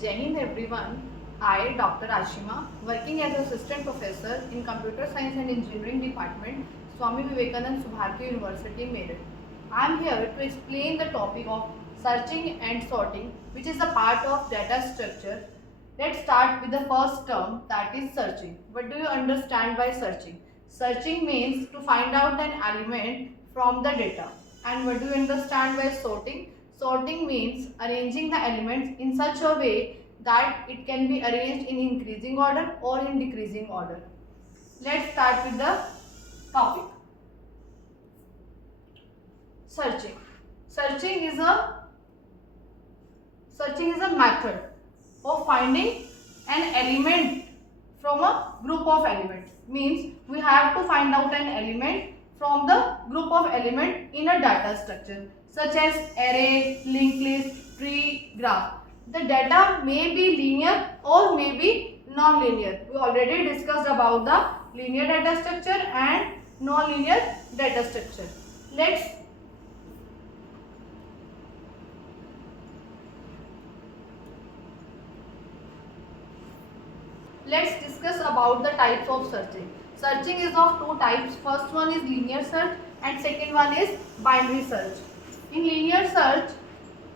Jai Hind everyone. I, Dr. Ashima, working as assistant professor in Computer Science and Engineering Department, Swami Vivekanand Subharati University, Meerut. I am here to explain the topic of searching and sorting, which is a part of data structure. Let's start with the first term, that is searching. What do you understand by searching? Searching means to find out an element from the data. And what do you understand by sorting? Sorting means arranging the elements in such a way that it can be arranged in increasing order or in decreasing order. Let's start with the topic. Searching. Searching is a method of finding an element from a group of elements. Means we have to find out an element from the group of element in a data structure such as array, linked list, tree, graph. The data may be linear or may be non-linear. We already discussed about the linear data structure and non-linear data structure. Let's discuss about the types of searching. Searching is of two types. First one is linear search and second one is binary search. In linear search,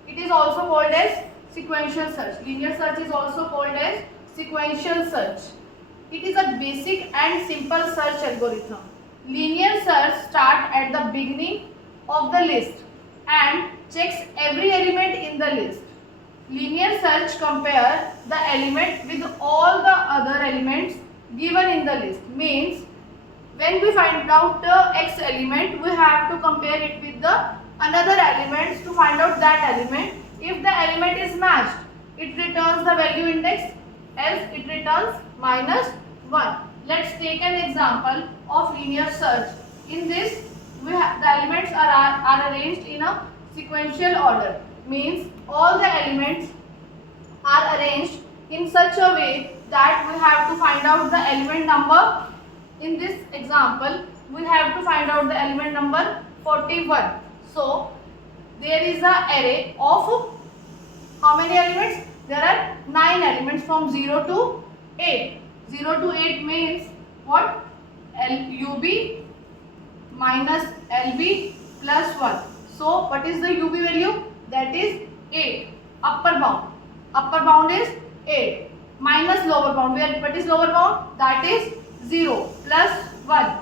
it is also called as sequential search. Linear search is also called as sequential search. It is a basic and simple search algorithm. Linear search starts at the beginning of the list and checks every element in the list. Linear search compare the element with all the other elements given in the list. Means when we find out the x element, we have to compare it with the another elements to find out that element. If the element is matched, it returns the value index, else it returns -1. Let's take an example of linear search. In this, the elements are arranged in a sequential order. Means all the elements are arranged in such a way that we have to find out the element number. In this example, we have to find out the element number 41. So, there is an array of how many elements? There are 9 elements from 0 to 8. 0 to 8 means what? UB minus LB plus 1. So, what is the UB value? That is 8. Upper bound. Upper bound is 8. Minus lower bound. What is lower bound? That is 0 plus 1.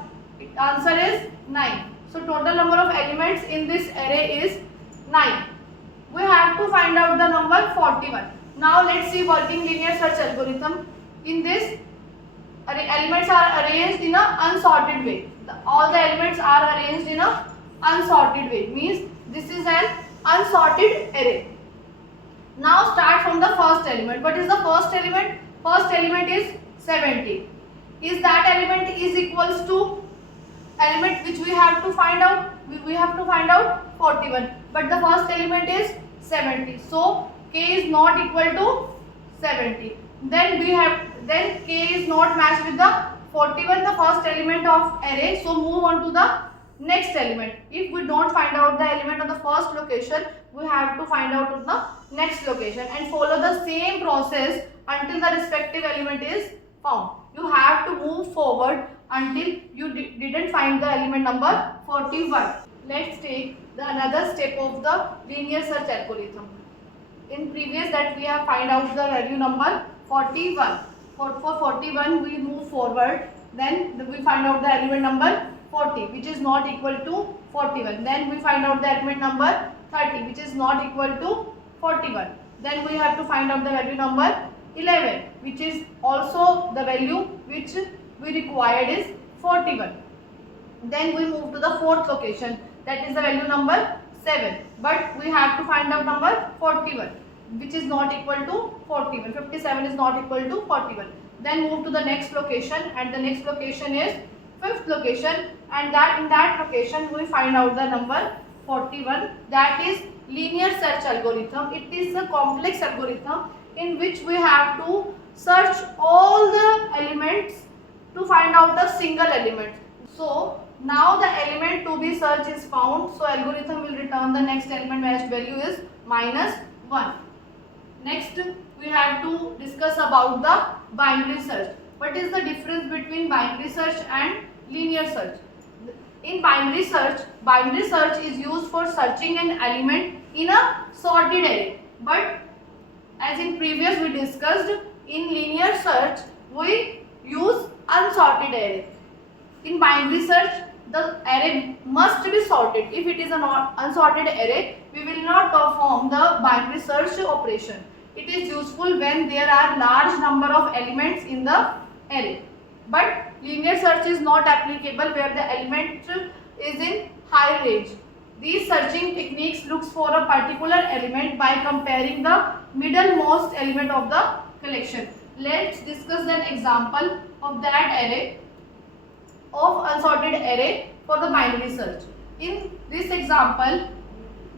Answer is 9. So, total number of elements in this array is 9. We have to find out the number 41. Now, let's see working linear search algorithm. In this, elements are arranged in an unsorted way. All the elements are arranged in an unsorted way. Means this is an unsorted array. Now start from the first element. What is the first element? First element is 70. Is that element is equals to element which we have to find out? We have to find out 41. But the first element is 70. So k is not equal to 70. Then k is not matched with the 41, the first element of array. So move on to the next element. If we don't find out the element on the first location, we have to find out on the next location and follow the same process until the respective element is found. You have to move forward until you didn't find the element number 41. Let's take another step of the linear search algorithm. In previous that we have find out the value number 41. For 41 we move forward, then we find out the element number 40 which is not equal to 41. Then we find out the element number 30 which is not equal to 41. Then we have to find out the value number 11 which is also the value which we required is 41. Then we move to the fourth location, that is the value number 7. But we have to find out number 41 which is not equal to 41. 57 is not equal to 41. Then move to the next location and the next location is fifth location, and in that location we find out the number 41. That is linear search algorithm. It is a complex algorithm in which we have to search all the elements to find out a single element. So now the element to be searched is found. So algorithm will return the next element matched value is -1. Next, we have to discuss about the binary search. What is the difference between binary search and linear search? In binary search is used for searching an element in a sorted array. But as in previous we discussed, in linear search we use unsorted array. In binary search, the array must be sorted. If it is an unsorted array, we will not perform the binary search operation. It is useful when there are large number of elements in the array. But linear search is not applicable where the element is in high range. These searching techniques looks for a particular element by comparing the middlemost element of the collection. Let's discuss an example of that array, of unsorted array for the binary search. In this example,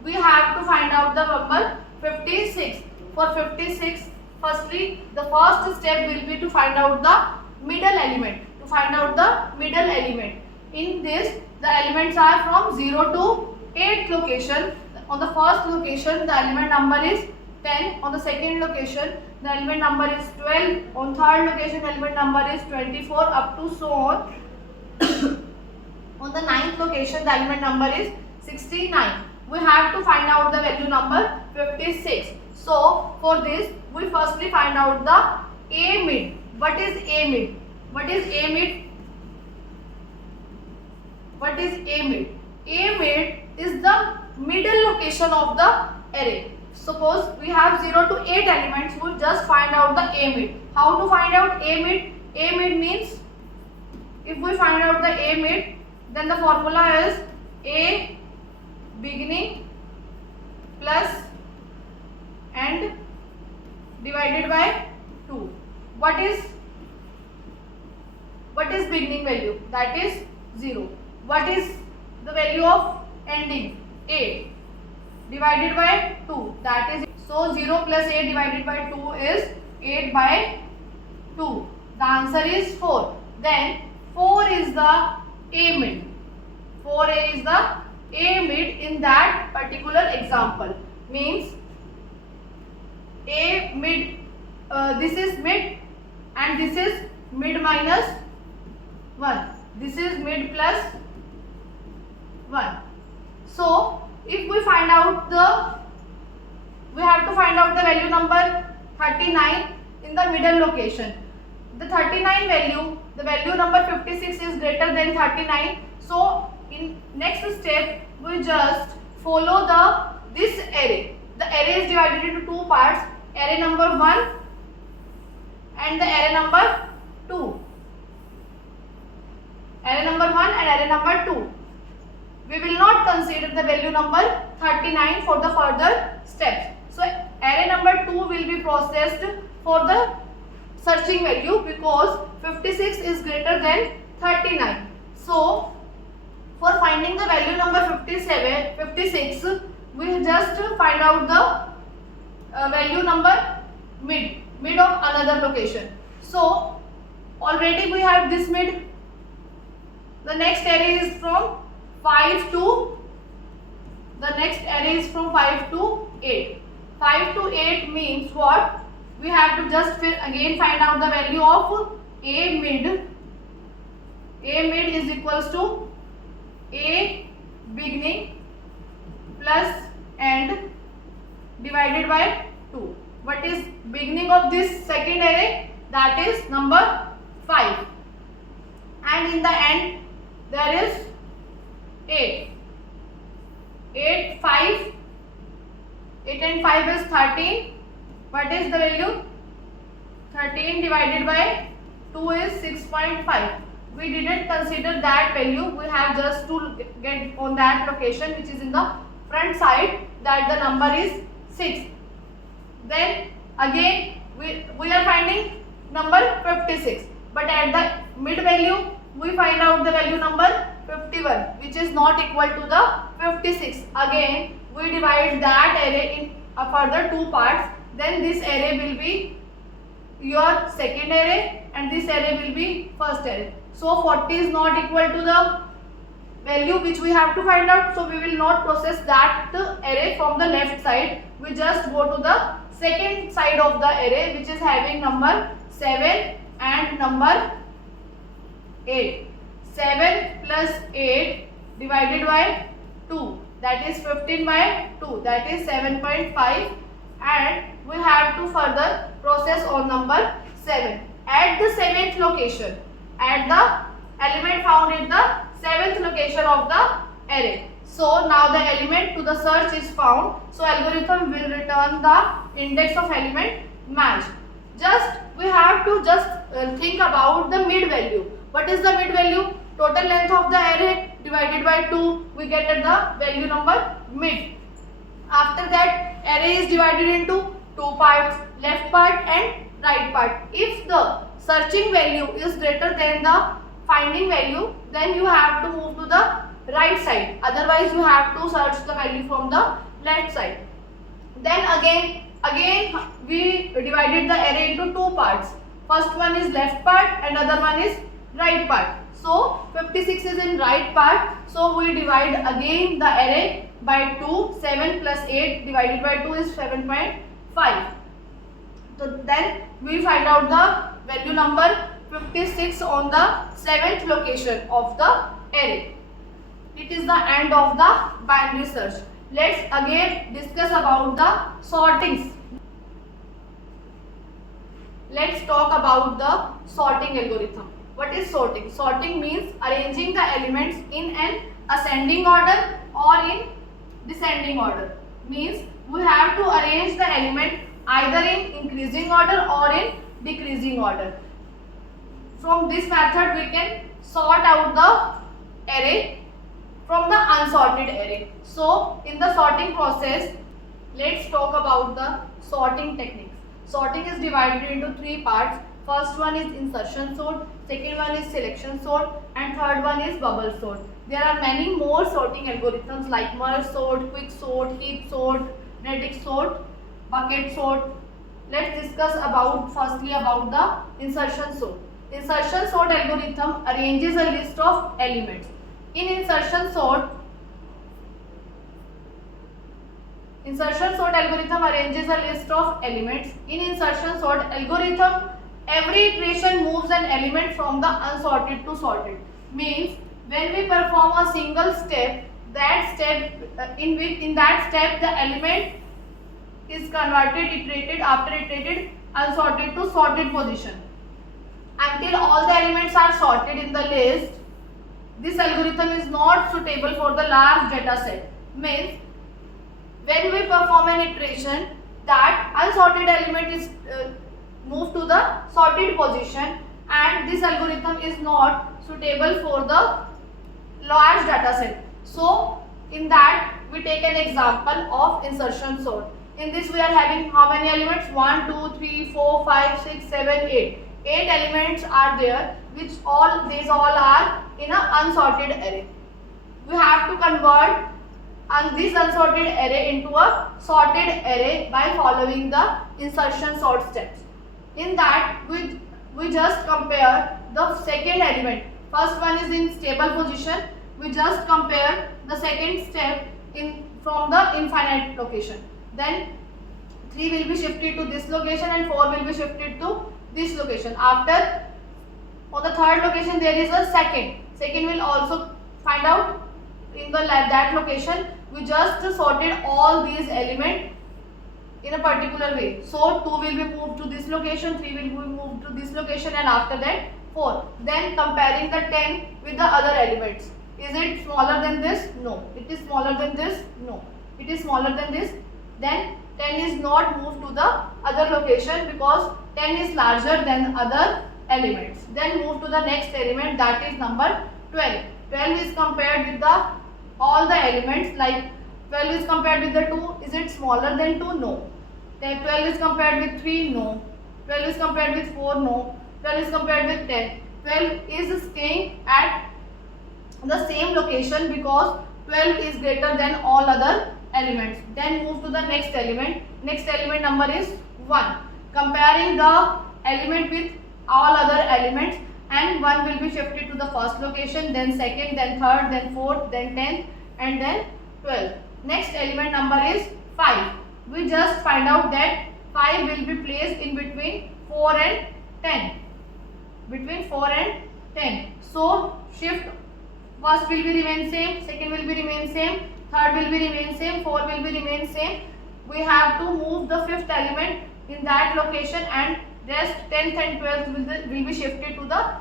we have to find out the number 56. For 56, firstly, the first step will be to find out the middle element. In this, the elements are from 0 to 8 location. On the first location, the element number is 10. On the second location, the element number is 12. On third location, element number is 24, up to so on. On the ninth location, the element number is 69. We have to find out the value number 56. So, for this, we firstly find out the A mid. What is A mid? A mid is the middle location of the array. Suppose we have 0 to 8 elements, we will just find out the A mid. How to find out A mid? A mid means, if we find out the A mid, then the formula is A beginning plus and divided by 2. What is beginning value? That is 0. What is the value of ending? A divided by 2. That is, so 0 plus A divided by 2 is 8 by 2. The answer is 4. Then 4 is the A mid. 4A is the A mid in that particular example. Means A mid, this is mid and this is mid minus 1. This is mid plus 1. So, if we find out we have to find out the value number 39 in the middle location. The 39 value, the value number 56 is greater than 39. So, in next step, we just follow this array. The array is divided into two parts, array number 1 and the array number 2. Array number 1 and array number 2. We will not consider the value number 39 for the further steps. So, array number 2 will be processed for the searching value because 56 is greater than 39. So, for finding the value number 56, we just find out the value number mid of another location. So, already we have this mid. The next array is from 5 to 8. 5 to 8 means what? We have to just again find out the value of A mid. A mid is equals to A beginning plus and divided by 2. What is beginning of this second array? That is number 5. And in the end there is 8. 8 and 5 is 13. What is the value? 13 divided by 2 is 6.5. We didn't consider that value. We have just to get on that location which is in the front side, that the number is 6. Then again we are finding number 56. But at the mid value we find out the value number 51, which is not equal to the 56. Again we divide that array in a further two parts. Then this array will be your second array and this array will be first array. So 40 is not equal to the value which we have to find out. So we will not process that array from the left side. We just go to the second side of the array, which is having number 7 and number 8. 7 plus 8 divided by 2, that is 15 by 2, that is 7.5, and we have to further process on number 7. At the 7th location, at the element found in the 7th location of the array. So now the element to the search is found. So algorithm will return the index of element match. We have to think about the mid value. What is the mid value? Total length of the array divided by 2. We get at the value number mid. After that, array is divided into two parts, left part and right part. If the searching value is greater than the finding value, then you have to move to the right side. Otherwise, you have to search the value from the left side. Then again we divided the array into two parts. First one is left part and other one is right part. So 56 is in right part. So we divide again the array by 2. 7 plus 8 divided by 2 is 7.5. So then we find out the value number 56 on the 7th location of the array. It is the end of the binary search. Let's again discuss about the sortings. Let's talk about the sorting algorithm. What is sorting? Sorting means arranging the elements in an ascending order or in descending order. Means we have to arrange the element either in increasing order or in decreasing order. From this method we can sort out the array from the unsorted array. So in the sorting process, let's talk about the sorting techniques. Sorting is divided into three parts. First one is insertion sort, second one is selection sort, and third one is bubble sort. There are many more sorting algorithms like merge sort, quick sort, heap sort, radix sort, bucket sort. Let's discuss firstly about the insertion sort. Insertion sort algorithm arranges a list of elements. In insertion sort algorithm arranges a list of elements. In insertion sort algorithm, every iteration moves an element from the unsorted to sorted. Means when we perform a single step, in that step the element is converted after iterated unsorted to sorted position. Until all the elements are sorted in the list, this algorithm is not suitable for the large data set. Means when we perform an iteration, that unsorted element is moved to the sorted position, and this algorithm is not suitable for the large data set. So in that we take an example of insertion sort. In this we are having how many elements? 1, 2, 3, 4, 5, 6, 7, 8. 8 elements are there, which these all are in an unsorted array. We have to convert this unsorted array into a sorted array by following the insertion sort steps. In that we just compare the second element. First one is in stable position. We just compare the second step from the infinite location. Then 3 will be shifted to this location and 4 will be shifted to this location. After, on the third location there is a second. Second will also find out in that location. We just sorted all these elements in a particular way. So 2 will be moved to this location, 3 will be moved to this location, and after that 4. Then comparing the 10 with the other elements. Is it smaller than this? No. It is smaller than this? No. It is smaller than this? Then 10 is not moved to the other location because 10 is larger than other elements. Then move to the next element, that is number 12. 12 is compared with all the elements, like 12 is compared with the 2. Is it smaller than 2? No. Then 12 is compared with 3? No. 12 is compared with 4? No. 12 is compared with 10. 12 is staying at the same location because 12 is greater than all other elements. Then move to the next element. Next element number is 1. Comparing the element with all other elements, and 1 will be shifted to the first location, then second, then third, then fourth, then 10th, and then 12. Next element number is 5. We just find out that 5 will be placed in between 4 and 10. Between 4 and 10. So shift first will be remain same, second will be remain same, third will be remain same, 4 will be remain same. We have to move the fifth element in that location, and rest 10th and 12th will be shifted to the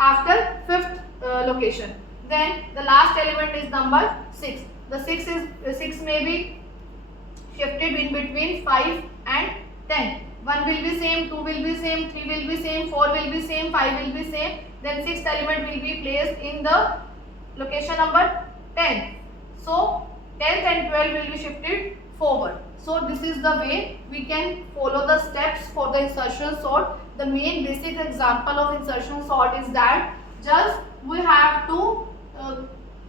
after fifth location. Then the last element is number 6. The 6 may be shifted in between 5 and 10. 1 will be same, 2 will be same, 3 will be same, 4 will be same, 5 will be same. Then 6th element will be placed in the location number 10. So 10th and 12 will be shifted forward. So this is the way we can follow the steps for the insertion sort. The main basic example of insertion sort is that just we have to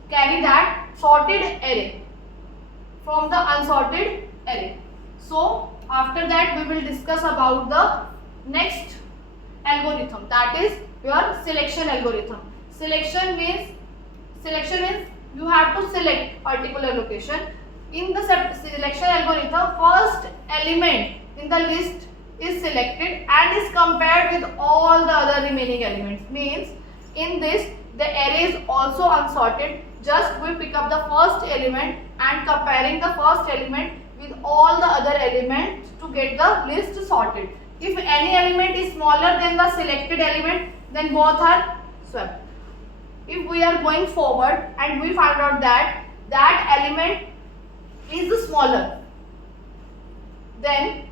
carry that sorted array from the unsorted array. So after that we will discuss about the next algorithm, that is your selection algorithm. Selection means you have to select a particular location. In the selection algorithm, first element in the list is selected and is compared with all the other remaining elements. Means in this the array is also unsorted. Just we pick up the first element and comparing the first element with all the other elements to get the list sorted. If any element is smaller than the selected element, then both are swept. If we are going forward and we find out that that element is smaller, then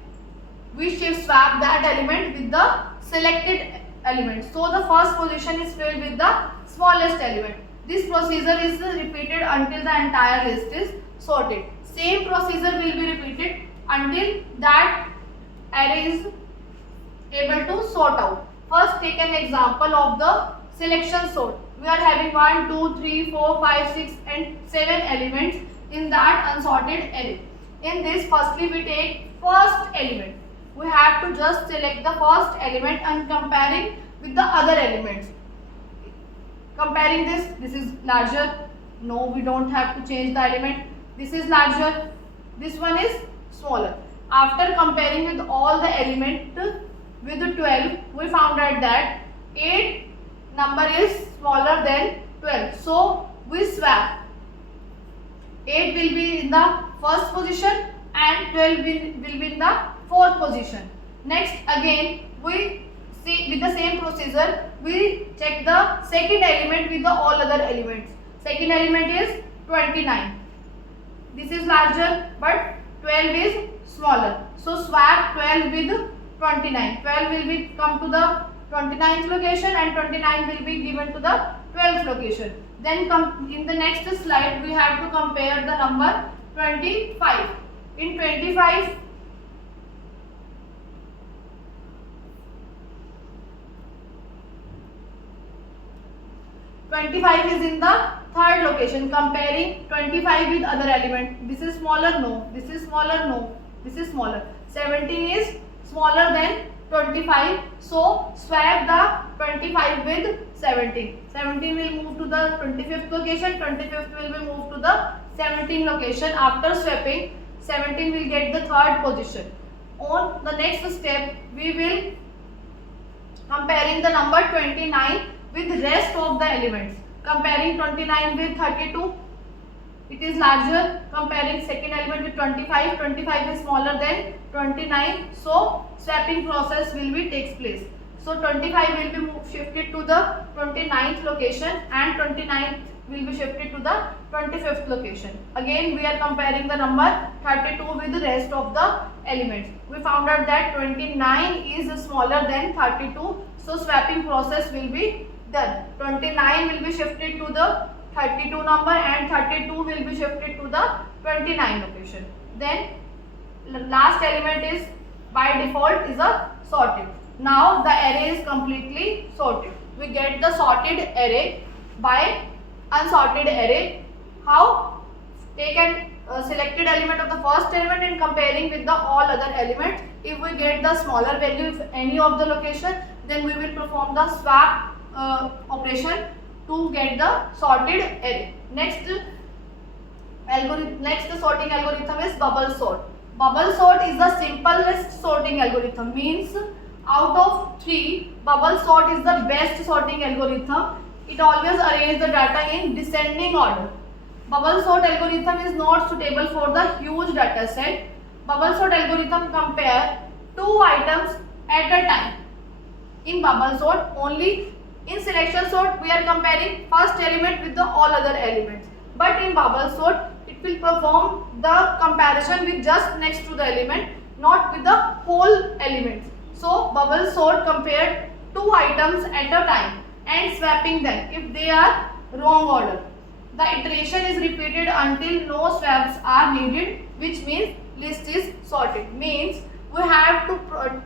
we swap that element with the selected element. So the first position is filled with the smallest element. This procedure is repeated until the entire list is sorted. Same procedure will be repeated until that array is able to sort out. First take an example of the selection sort. We are having 1, 2, 3, 4, 5, 6 and 7 elements in that unsorted array. In this, firstly we take first element. We have to just select the first element and comparing with the other elements. Comparing this is larger. No, we don't have to change the element. This is larger. This one is smaller. After comparing with all the elements with 12, we found out that 8 number is smaller than 12. So we swap. 8 will be in the first position and 12 will be in the fourth position. Next again we see with the same procedure we check the second element with the all other elements. Second element is 29. This is larger but 12 is smaller. So swap 12 with 29. 12 will be come to the 29th location and 29 will be given to the 12th location. Then in the next slide we have to compare the number 25. In 25 is in the third location. Comparing 25 with other element. This is smaller, no. This is smaller, no. This is smaller. 17 is smaller than 25. So swap the 25 with 17. 17 will move to the 25th location. 25th will be moved to the 17th location. After swapping, 17 will get the third position. On the next step, we will comparing the number 29 with rest of the elements. Comparing 29 with 32, it is larger. Comparing second element with 25, 25 is smaller than 29. So swapping process will be takes place. So 25 will be shifted to the 29th location and 29th will be shifted to the 25th location. Again we are comparing the number 32 with the rest of the elements. We found out that 29 is smaller than 32. So swapping process will be done. 29 will be shifted to the 32 number and 32 will be shifted to the 29 location. Then last element is by default is a sorted. Now the array is completely sorted. We get the sorted array by unsorted array. How? Take an selected element of the first element and comparing with the all other elements. If we get the smaller value of any of the location, then we will perform the swap operation to get the sorted array. Next sorting algorithm is bubble sort. Bubble sort is the simplest sorting algorithm. Means out of 3, bubble sort is the best sorting algorithm. It always arranges the data in descending order. Bubble sort algorithm is not suitable for the huge data set. Bubble sort algorithm compare 2 items at a time. In bubble sort, only in selection sort we are comparing first element with the all other elements. But in bubble sort, it will perform the comparison with just next to the element, not with the whole elements. So bubble sort compared 2 items at a time and swapping them if they are wrong order. The iteration is repeated until no swaps are needed, which means list is sorted. Means we have to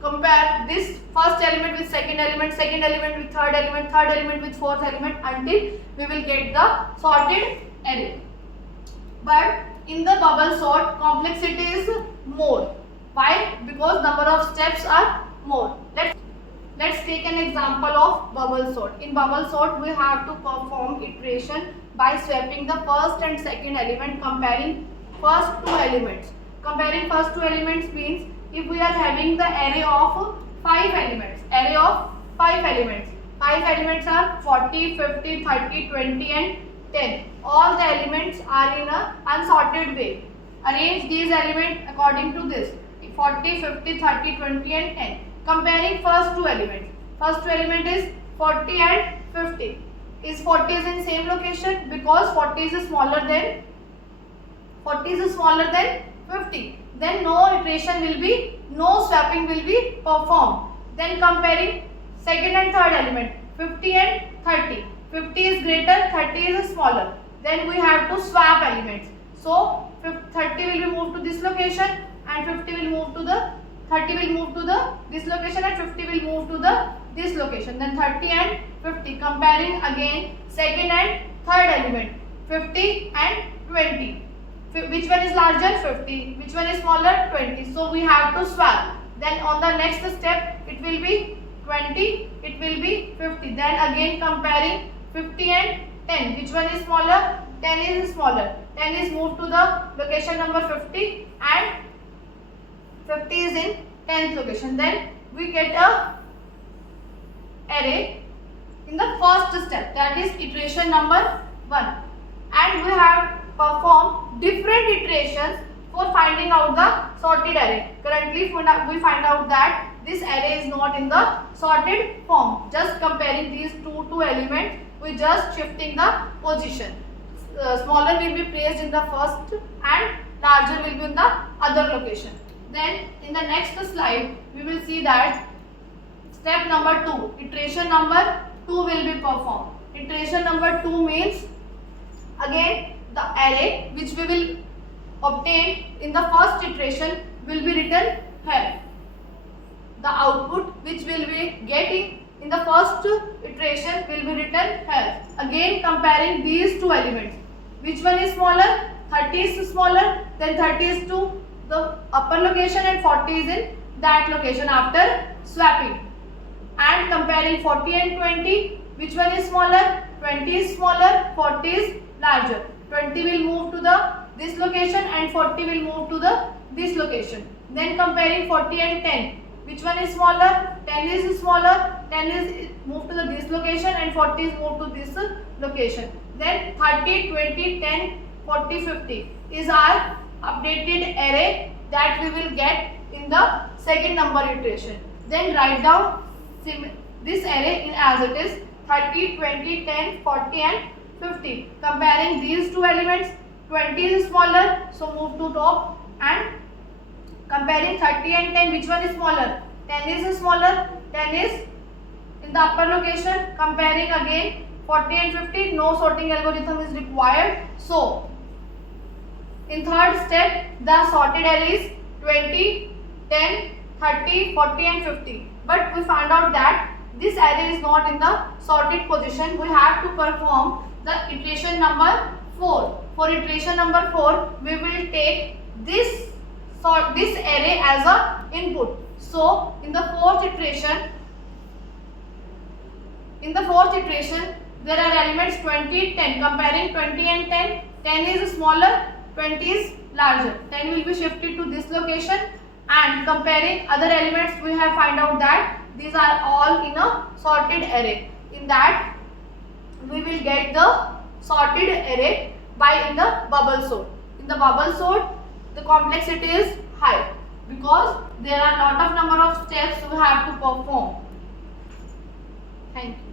compare this first element with second element with third element with fourth element until we will get the sorted array. But in the bubble sort, complexity is more. Why? Because number of steps are more. Let's take an example of bubble sort. In bubble sort, we have to perform iteration by swapping the first and second element, comparing first 2 elements. Comparing first 2 elements means if we are having the array of 5 elements, 5 elements are 40, 50, 30, 20 and 10. All the elements are in a unsorted way. Arrange these elements according to this 40, 50, 30, 20 and 10. Comparing first 2 elements. First 2 element is 40 and 50. Is 40 is in same location because 40 is smaller than 50. Then no iteration will be, no swapping will be performed. Then comparing second and third element 50 and 30. 50 is greater, 30 is smaller. Then we have to swap elements. So 30 will be moved to this location and 50 will move to the 30 will move to the this location and 50 will move to the this location. Then 30 and 50 comparing again second and third element 50 and 20. Which one is larger? 50. Which one is smaller? 20. So we have to swap. Then on the next step it will be 20, it will be 50. Then again comparing 50 and 10. Which one is smaller? 10 is smaller. 10 is moved to the location number 50 and 50 is in 10th location. Then we get a array in the first step, that is iteration number 1. And we have performed different iterations for finding out the sorted array. Currently we find out that this array is not in the sorted form. Just comparing these two elements, we just shifting the position. Smaller will be placed in the first and larger will be in the other location. Then in the next slide we will see that step number 2, iteration number 2 will be performed. Iteration number 2 means again the array which we will obtain in the first iteration will be written here. The output which will be getting in the first iteration will be written here. Again comparing these 2 elements. Which one is smaller? 30 is smaller, then 30 is to the upper location and 40 is in that location after swapping. And comparing 40 and 20, which one is smaller? 20 is smaller, 40 is larger. 20 will move to the this location and 40 will move to the this location. Then comparing 40 and 10, which one is smaller? 10 is smaller, 10 is moved to the this location and 40 is moved to this location. Then 30, 20, 10, 40, 50 is our updated array that we will get in the second number iteration. Then write down this array in as it is 30, 20, 10, 40 and 50. Comparing these 2 elements, 20 is smaller, so move to top, and comparing 30 and 10, which one is smaller? 10 is smaller, 10 is in the upper location. Comparing again 40 and 50, no sorting algorithm is required. So in third step the sorted array is 20, 10, 30, 40 and 50. But we found out that this array is not in the sorted position. We have to perform the iteration number 4. For iteration number 4, we will take this array as a input. So in the fourth iteration, there are elements 20, 10. Comparing 20 and 10, 10 is smaller, 20 is larger. 10 will be shifted to this location, and comparing other elements we have find out that these are all in a sorted array. In that we will get the sorted array by in the bubble sort. In the bubble sort the complexity is high because there are lot of number of steps we have to perform. Thank you.